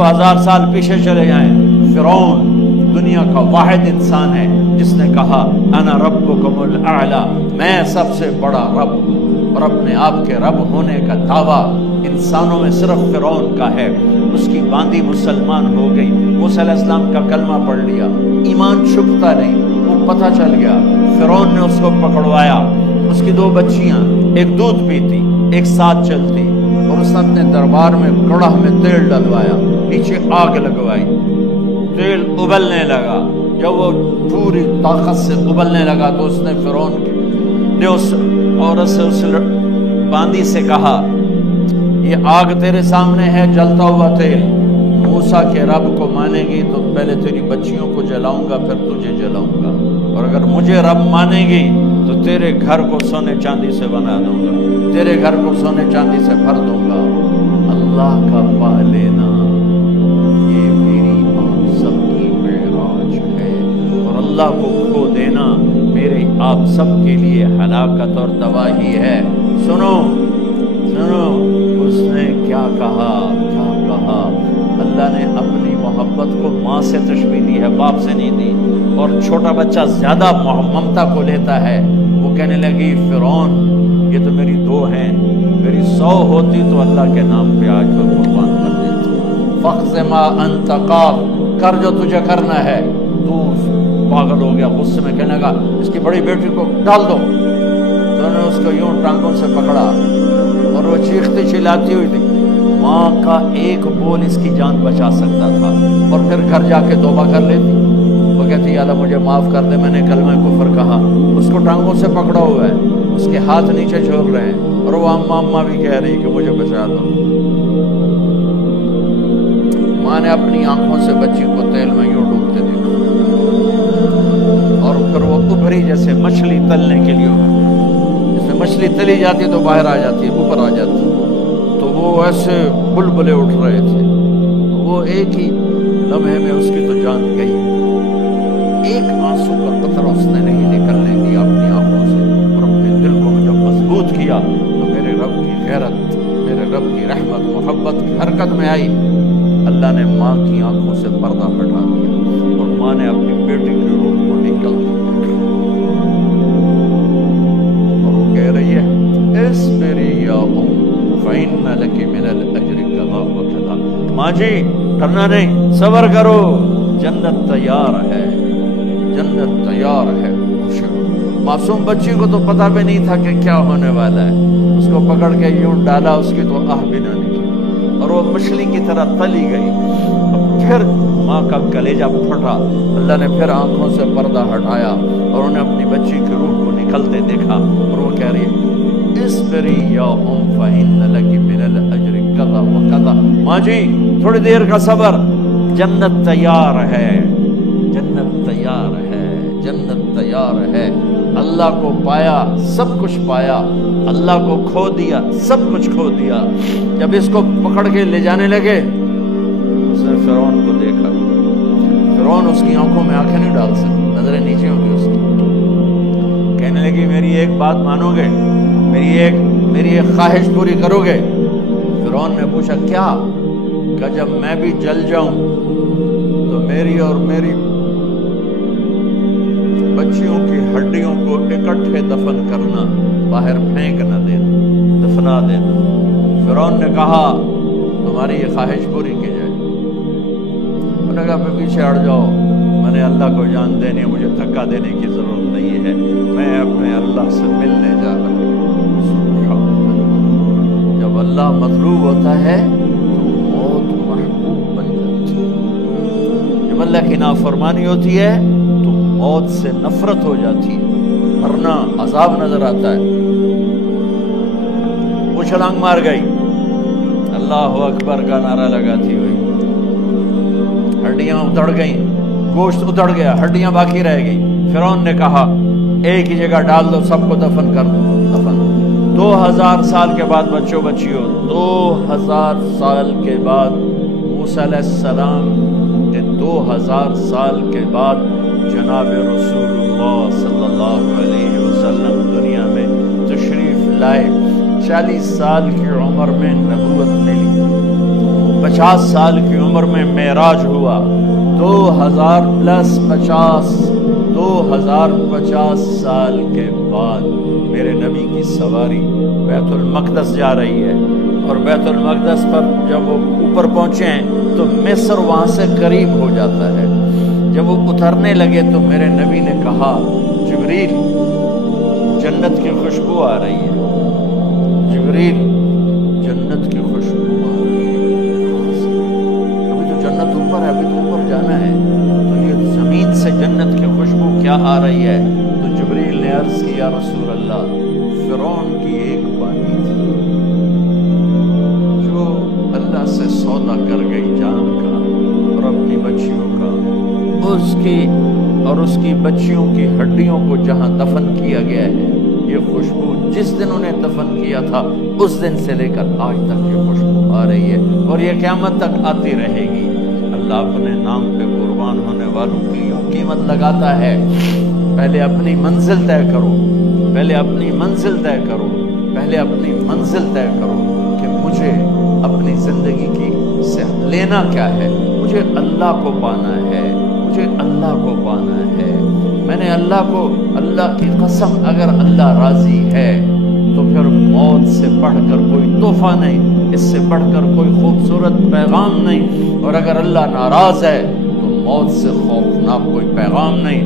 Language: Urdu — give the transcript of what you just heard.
2000 سال پیچھے چلے جائیں، فرعون دنیا کا واحد انسان ہے جس نے کہا انا ربکم الاعلی، میں سب سے بڑا رب ہوں، اور اپنے آپ کے رب ہونے کا دعویٰ انسانوں میں صرف فرعون کا ہے۔ اس کی باندی مسلمان ہو گئی، موسیٰ علیہ السلام کا کلمہ پڑھ لیا، ایمان چھپتا نہیں، وہ پتہ چل گیا، فرعون نے اس کو پکڑوایا۔ اس کی 2 بچیاں، ایک دودھ پیتی ایک ساتھ چلتی، اور اس نے اپنے دربار میں کڑاہ میں تیل ڈلوایا، نیچے آگ لگوائی، تیل ابلنے لگا۔ جب وہ پوری طاقت سے ابلنے لگا تو اس نے فرعون نے اس عورت سے، اس باندی سے کہا یہ آگ تیرے سامنے ہے، جلتا ہوا تیل، موسیٰ کے رب کو مانے گی تو پہلے تیری بچیوں کو جلاؤں گا پھر تجھے جلاؤں گا، اور اگر مجھے رب مانے گی تو تیرے گھر کو سونے چاندی سے بنا دوں گا، تیرے گھر کو سونے چاندی سے بھر دوں گا۔ اللہ کا پا لینا یہ میری آپ سب کی معراج ہے، اور اللہ کو کھو دینا میرے آپ سب کے لیے ہلاکت اور تباہی ہے۔ سنو سنو اس نے کیا کہا، کیا کہا؟ اللہ نے اپنی محبت کو ماں سے تشبیہ دی ہے، باپ سے نہیں دی، اور چھوٹا بچہ زیادہ ممتا کو لیتا ہے۔ وہ کہنے لگی فرعون یہ تو میری 2 ہیں، میری 100 ہوتی تو اللہ کے نام پہ آج میں قربان کر دیتی۔ فخذ ما انت قاف، کر جو تجھے کرنا ہے۔ تو پاگل ہو گیا، غصے میں کہنے لگا اس کی بڑی بیٹی کو ڈال دو۔ تو انہوں نے اس کو یوں ٹانگوں سے پکڑا اور وہ چیختی چلاتی ہوئی تھی۔ ماں کا ایک بول اس کی جان بچا سکتا تھا، اور پھر گھر جا کے توبہ کر لیتی۔ وہ کہتی یا اللہ مجھے معاف کر دے، میں نے کلمہ کفر کہا۔ اس کو ٹانگوں سے پکڑا ہوا ہے، اس کے ہاتھ نیچے جھول رہے ہیں، اور وہ اماں اماں بھی کہہ رہی کہ مجھے بچا دو۔ ماں نے اپنی آنکھوں سے بچی کو تیل میں یوں ڈوبتے دیکھا، اور پھر وہ ابھری جیسے مچھلی تلنے کے لیے، جیسے مچھلی تلی جاتی تو باہر آ جاتی ہے، اوپر آ جاتی، تو وہ ایسے بلبلے اٹھ رہے تھے۔ وہ ایک ہی لمحے میں اس کی تو جان گئی، ایک آنسو کا قطرہ اس نے نہیں نکلنے دیا اپنی آنکھوں سے، اور اپنے دل کو جب مضبوط کیا تو میرے رب کی غیرت، میرے رب کی رحمت محبت کی حرکت میں آئی۔ اللہ نے ماں کی آنکھوں سے پردہ ہٹا دیا، اور ماں نے اپنی بیٹی کی روح کو نکال دیا، اور وہ کہہ رہی ہے اصبری یا ام فإن لك من الأجر كذا وكذا۔ ماں جی ڈرنا نہیں، صبر کرو، جنت تیار ہے، جنت تیار ہے۔ معصوم بچی کو تو پتہ بھی نہیں تھا کہ کیا ہونے والا ہے، اس کو پکڑ کے یوں ڈالا، اس کی تو آہ بھی نہ نکلی، اور وہ مچھلی کی طرح تلی گئی۔ پھر ماں کا کلیجہ پھٹا، اللہ نے پھر آنکھوں سے پردہ ہٹایا، اور انہیں اپنی بچی کی روح کو نکلتے دیکھا، اور وہ کہہ رہی ہے اصبری یا ام فإن لك من الأجر كذا وكذا۔ ماں جی تھوڑی دیر کا صبر، جنت تیار ہے، جنت تیار ہے، جنت تیار ہے۔ اللہ کو پایا سب کچھ پایا، اللہ کو کھو دیا سب کچھ کھو دیا۔ جب اس کو پکڑ کے لے جانے لگے، اس نے فرعون کو دیکھا، فرعون اس کی آنکھوں میں آنکھیں نہیں ڈال سکتا، نظریں نیچے ہوں گی اس کی۔ کہنے لگی میری ایک بات مانو گے، میری ایک خواہش پوری کرو گے؟ فرعون نے پوچھا کیا؟ کہ جب میں بھی جل جاؤں تو میری اور میری بچیوں کی ہڈیوں کو اکٹھے دفن کرنا، باہر پھینک نہ دینا، دفنا دینا۔ فرعون نے کہا تمہاری یہ خواہش پوری کی جائے۔ انہوں نے کہا پھر پیچھے ہٹ جاؤ، میں نے اللہ کو جان دینی ہے، مجھے دھکا دینے کی ضرورت نہیں ہے، میں اپنے اللہ سے ملنے جا رہا ہوں۔ جب اللہ مطلوب ہوتا ہے تو موت محبوب بن جاتی ہے، جب اللہ کی نافرمانی ہوتی ہے تو موت سے نفرت ہو جاتی ہے، مرنا عذاب نظر آتا ہے۔ وہ چھلانگ مار گئی، اللہ اکبر کا نعرہ لگاتی ہوئی، ہڈیاں ادھڑ گئیں، گوشت ادھڑ گیا، ہڈیاں باقی رہ گئی۔ فرعون نے کہا ایک ہی جگہ ڈال دو، سب کو دفن کر دو، دفن۔ 2000 سال کے بعد بچوں بچیوں، 2000 سال کے بعد موسیٰ علیہ السلام کے 2000 سال کے بعد جناب رسول اللہ صلی اللہ علیہ وسلم دنیا میں تشریف لائے۔ 40 سال کی عمر میں نبوت ملی، 50 سال کی عمر میں معراج ہوا، 2050 سال کے بعد میرے نبی کی سواری بیت المقدس جا رہی ہے، اور بیت المقدس پر جب وہ اوپر پہنچے ہیں تو مصر وہاں سے قریب ہو جاتا ہے۔ جب وہ اترنے لگے تو میرے نبی نے کہا جبریل جنت کی خوشبو آ رہی ہے، جبریل جنت کی خوشبو آ رہی ہے، ابھی تو جنت اوپر ہے، ابھی تو اوپر جانا ہے، تو یہ زمین سے جنت کی خوشبو کیا آ رہی ہے؟ تو جبریل نے عرض کی یا رسول اللہ فرعون کی ایک باقی تھی جو اللہ سے سودا کر گئی جان کا اور اپنی بچیوں کا، اس کی بچیوں کی ہڈیوں کو جہاں دفن کیا گیا ہے، یہ خوشبو جس دن انہیں دفن کیا تھا اس دن سے لے کر آج تک یہ خوشبو آ رہی ہے اور یہ قیامت تک آتی رہے گی۔ اللہ اپنے نام پہ قربان ہونے والوں کی یوں قیمت لگاتا ہے، پہلے اپنی منزل طے کرو، پہلے اپنی منزل طے کرو، پہلے اپنی منزل طے کرو کہ مجھے اپنی زندگی کی سے لینا کیا ہے، مجھے اللہ کو پانا ہے، مجھے اللہ کو پانا ہے۔ میں نے اللہ کی قسم اگر اللہ راضی ہے تو پھر موت سے بڑھ کر کوئی تحفہ نہیں، اس سے بڑھ کر کوئی خوبصورت پیغام نہیں، اور اگر اللہ ناراض ہے تو موت سے خوفناک کوئی پیغام نہیں۔